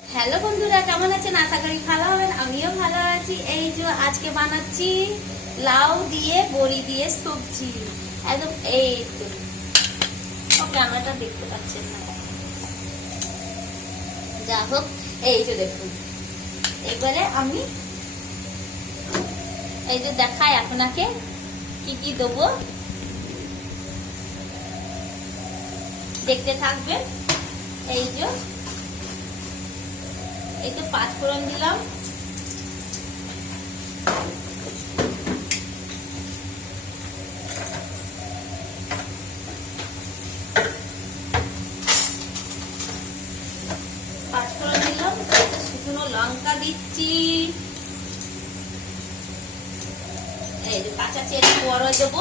Hello বন্ধুরা, কেমন আছেন? আশা করি ভালো হবেন। আমিও ভালো আছি। এই যে আজকে বানাচ্ছি লাউ দিয়ে বড়ি দিয়ে সবজি। একদম এই তো ক্যামেরাটা দেখতে পাচ্ছেন না, যা হোক এই যে দেখুন। এবারে আমি এই যে দেখাই আপনাকে কি কি দেবো, দেখতে থাকবেন। এই যে এই তো 5 ফোড়ন দিলাম, শুকনো লঙ্কা দিচ্ছি, এই যে কাঁচা চেরি বড় দেবো,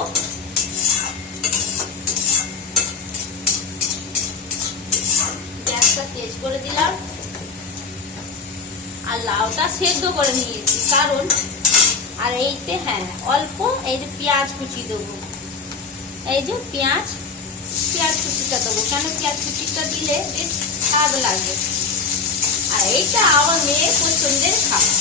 গ্যাসটা তেজ করে দিলাম। আর লাউটা সেদ্ধ করে নিয়েছি, কারণ আর এইতে অল্প এই যে পেঁয়াজ কুচি দেবো। এই যে পেঁয়াজ কুচিটা দেবো, কেন পেঁয়াজ কুচিটা দিলে বেশ স্বাদ লাগে। আর এইটা আমার মেয়ে পছন্দের খাবার,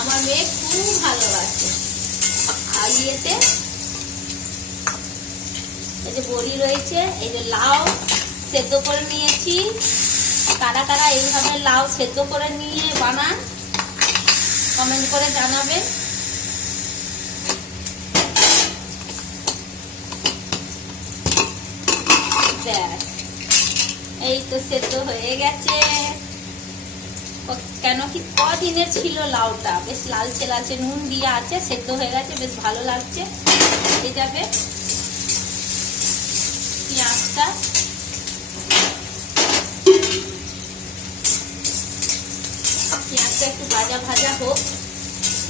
আমার মেয়ে খুব ভালোবাসে। আর ইয়েতে এই যে বড়ি রয়েছে, এই যে লাউ সেদ্ধ করে নিয়েছি। কারা কারা এইভাবে লাউ সেদ্ধ করে নিয়ে বানান, কমেন্ট করে জানাবেন। এই তো সেদ্ধ হয়ে গেছে। কেন কি কদিনের ছিল লাউটা, বেশ লালচে লালচে, নুন দিয়ে আছে, সেদ্ধ হয়ে গেছে, বেশ ভালো লাগছে। এই যাবে পেঁয়াজটা, পেঁয়াজটা একটু ভাজা ভাজা হোক,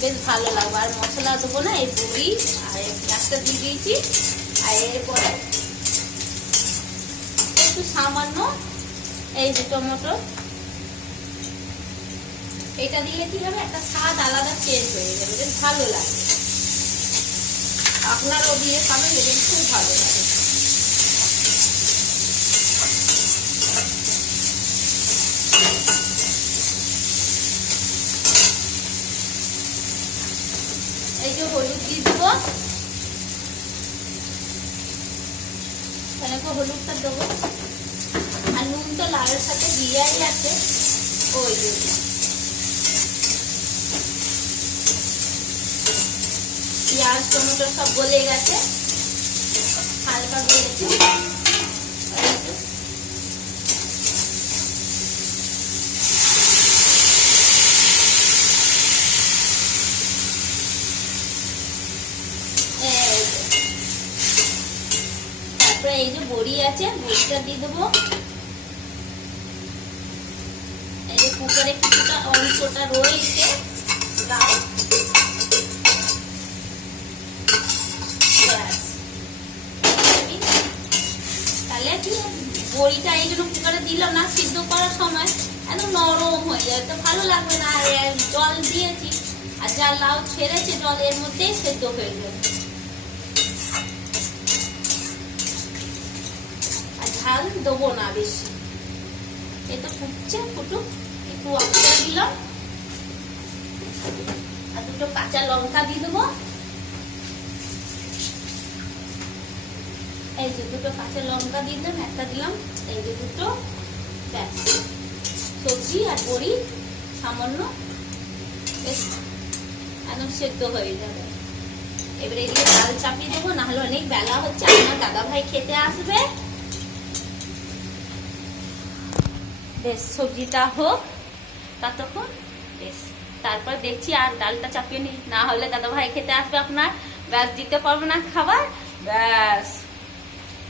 বেশ ভালো লাগবে। আর মশলা দেবো না, এই বড়ি আর পেঁয়াজটা দিয়ে দিয়েছি। আর এরপরে একটু সামান্য এই যে টমেটো, এটা দিলে কি হবে, একটা স্বাদ আলাদা চেঞ্জ হয়ে যাবে, বেশ ভালো লাগে। আপনারও দিয়ে খাবেন, দেখবেন খুব ভালো লাগে। এই যে হলুদ দিয়ে দেবো, হলুদটা দেবো। আর নুন তো লাউয়ের সাথে দিয়েই আছে। ওই যে পেঁয়াজ টমেটো সব গলে গেছে, হালকা গলেছে। তারপরে এই যে বড়ি আছে, বড়িটা দিয়ে দেবো। এই যে কুকারে কিছুটা অংশটা রয়েছে লাউ, তাহলে কি বড়িটা এই জন্য কুকারে দিলাম না, সিদ্ধ করার সময় একদম নরম হয়ে যায়, তো ভালো লাগবে না। আর জল দিয়েছি, আর যা লাউ ছেড়েছে জল এর মধ্যেই সেদ্ধ হয়ে যাবে। আর ঝাল দেবো না বেশি, এটা ফুটছে, ফুটুক, একটু অফ করে দিলাম। আর দুটো কাঁচা লঙ্কা দিয়ে দেবো। এই যে দুটো কাঁচা লঙ্কা দিয়ে দিলাম, একটা দিলাম, এই যে দুটো। ব্যাস, সবজি আর বড়ি সামান্য বেশ একদম সেদ্ধ হয়ে যাবে। এবারে এদিকে ডাল চাপিয়ে দেবো, নাহলে অনেক বেলা হচ্ছে, আপনার দাদা ভাই খেতে আসবে। বেশ সবজিটা হোক ততক্ষণ, বেশ তারপর দেখছি। আর ডালটা চাপিয়ে নি, না হলে দাদা ভাই খেতে আসবে আপনার, ব্যাস দিতে পারবো না খাবার। ব্যাস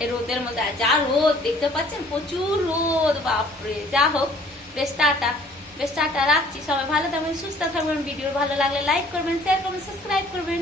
এই রোদের মধ্যে যা রোদ দেখতে পাচ্ছেন, প্রচুর রোদ, বাপরে। যা হোক, বেশ টাটা রাখছি। সবাই ভালো থাকবেন, সুস্থ থাকবেন। ভিডিও ভালো লাগলে লাইক করবেন, শেয়ার করবেন, সাবস্ক্রাইব করবেন।